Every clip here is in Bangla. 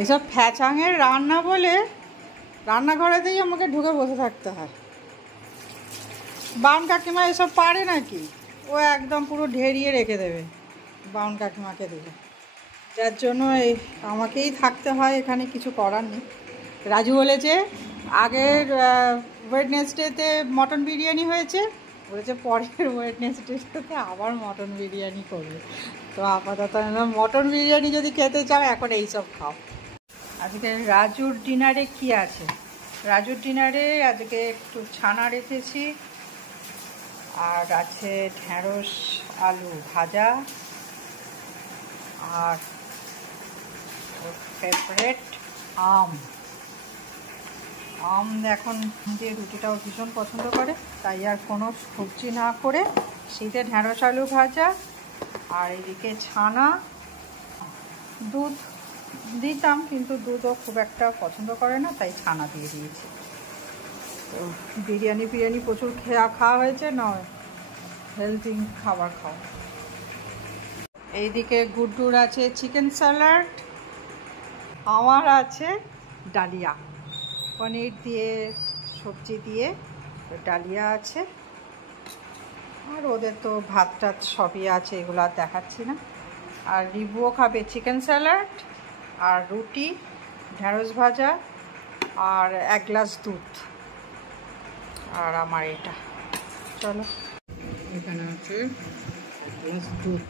এইসব ফ্যাচাঙের রান্না বলে রান্নাঘরেতেই আমাকে ঢুকে বসে থাকতে হয়। বাউন কাকিমা এসব পারে নাকি? ও একদম পুরো ঢেরিয়ে রেখে দেবে বাউন কাকিমাকে দিলে, যার জন্য এই আমাকেই থাকতে হয় এখানে, কিছু করার নেই। রাজু বলেছে আগের ওয়েডনেসডেতে মটন বিরিয়ানি হয়েছে, বলেছে পরের ওয়েডনেসডেতে আবার মটন বিরিয়ানি করবে। তো আপাতত মটন বিরিয়ানি যদি খেতে চাও এখন এইসব খাও। আজকে রাজুর ডিনারে কি আছে? রাজুর ডিনারে আজকে একটু ছানা রেখেছি, আর আছে ঢেঁড়স আলু ভাজা, আর ওর ফেভারেট আম। আম এখন যে রুটিটাও ভীষণ পছন্দ করে, তাই আর কোনো সবজি না করে শীতে ঢেঁড়স আলু ভাজা, আর এদিকে ছানা। দুধ দিতাম কিন্তু দুধও খুব একটা পছন্দ করে না, তাই ছানা দিয়ে দিয়েছি। তো বিরিয়ানি প্রচুর খাওয়া হয়েছে, নয় হেলদি খাবার খাও। এইদিকে গুড্ডুর আছে চিকেন স্যালাড, আমার আছে ডালিয়া, পনির দিয়ে সবজি দিয়ে ডালিয়া আছে, আর ওদের তো ভাত টাত সবই আছে, এগুলো আর দেখাচ্ছি না। আর রিবুও খাবে চিকেন স্যালাড আর রুটি, ঢেঁড়স ভাজা, আর 1 গ্লাস দুধ, আর আমার এটা। চলো, এখানে আছে 1 গ্লাস দুধ।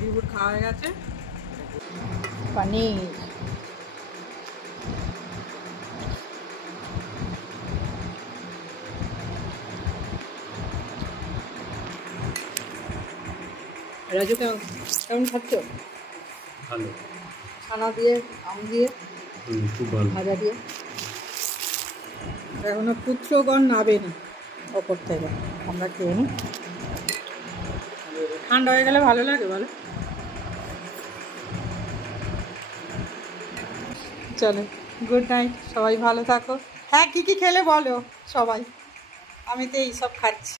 রিবুর খাওয়া হয়ে গেছে। পনির, রাজু কেমন খাচ্ছ? ভালো, ছানা দিয়ে আম দিয়ে খুব ভালো ভাজা দিয়ে। এখনো পুত্রগণ নাবে না ওপর থেকে, আমরা খেয়ে নিই। ঠান্ডা হয়ে গেলে ভালো লাগে বলো। চলো, গুড নাইট, সবাই ভালো থাকো। হ্যাঁ, কী কী খেলে বলো সবাই, আমি তো এইসব খাচ্ছি।